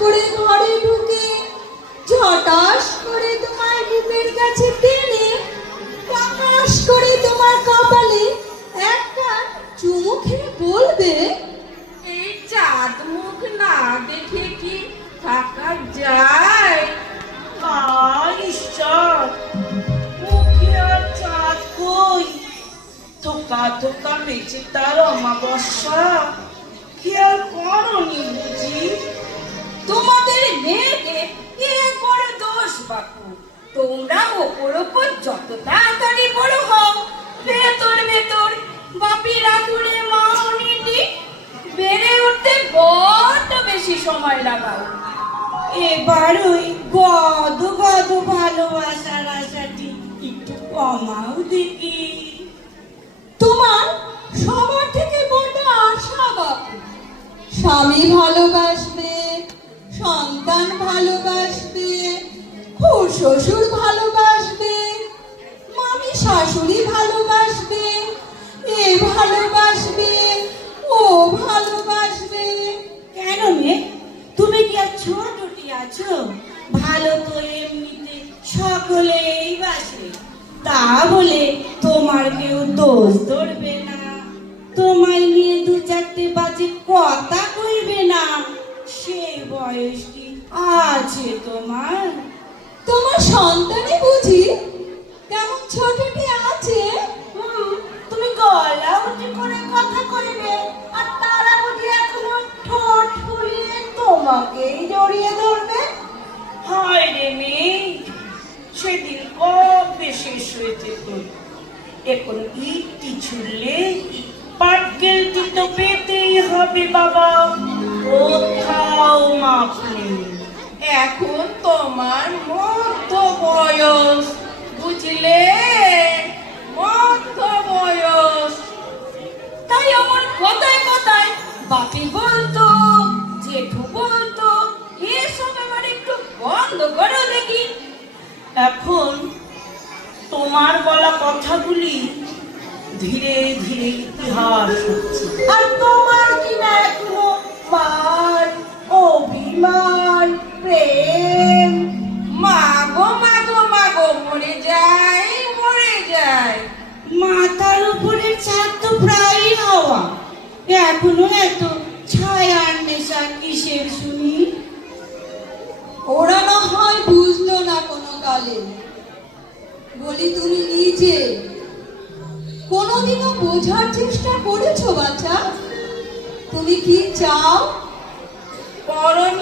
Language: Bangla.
করে ঘরে ঢুকে ঝটাস করে তোমার বুকের কাছে টেনে ফটাস করে তোমার কপালে একটা চুমু খেয়ে বলবে, এই চাঁদ মুখ না দেখে কি থাকা যায়? ঈশ্বর, মুখে আর চাঁদ কই? থোকা থোকা বেঁচে তার অমাবস্যা খেয়াল করনি বুঝি? তোমাদের মেয়েকে কে বড় দোষ বাপু? তোমরা ওপর ওপর যত তাড়াতাড়ি বড় হও, ভেতর ভেতর বাপির আদুরে মা অনিটি বেড়ে উঠতে বড্ড বেশি সময় লাগাও। এবার ওই গদ গদ ভালোবাসার আশাটি একটু কমাও দেখি। তোমার সবার থেকে বড় আশা বাপু। স্বামী ভালোবাসবে, সন্তান ভালোবাসবে, খুড় শ্বশুর ভালোবাসবে, মামি শাশুড়ি ভালোবাসবে, এ ভালোবাসবে, ও ভালোবাসবে। কেন মেয়ে, তুমি কি আর ছোটটি আছো? ভালো তো এমনিতে সকলেই বাসে, তা বলে তোমার কেউ দোষ ধরবে না, তোমায় নিয়ে দু চারটে বাজে কথা কইবে না, সে বয়স কি আছে তোমার? তোমার সন্তানে বুঝি কেমন ছোটটি আছে? তুমি গলা উঁচু করে কথা কইবে, আর তারা বুঝি এখনো ঠোঁট ফুলিয়ে তোমাকেই জড়িয়ে ধরবে। হায় রে মেয়ে, সেদিন কবে শেষ হয়েছে তোর? এখন ইটটি ছুড়লে পাটকেলটি তো পেতেই হবে বাবা, কোথাও মাপ নেই। এখন তোমার মধ্য বয়স, বুঝলে? মধ্য বয়স। তাই আমার কথায় কথায় বাপি বলতো, জেঠু বলতো, এসব আমার একটু বন্ধ করো দেখি। এখন তোমার বলা কথাগুলি ধীরে ধীরে ইতিহাস হচ্ছে। আর তোমার কিনা এখনো মান, অভিমান, প্রেম। মাগো মাগো মাগো, মরে যায় মরে যায়। মাথার উপরে ছাদ তো প্রায় হাওয়া, এখনো এত ছায়ার নেশা কিসের শুনি? ওরা না হয় বুঝলো না কোনো কালে, বলি তুমি নিজে কোনোদিনও বোঝার চেষ্টা করেছো বাচ্চা? তুমি কি চাও? পরম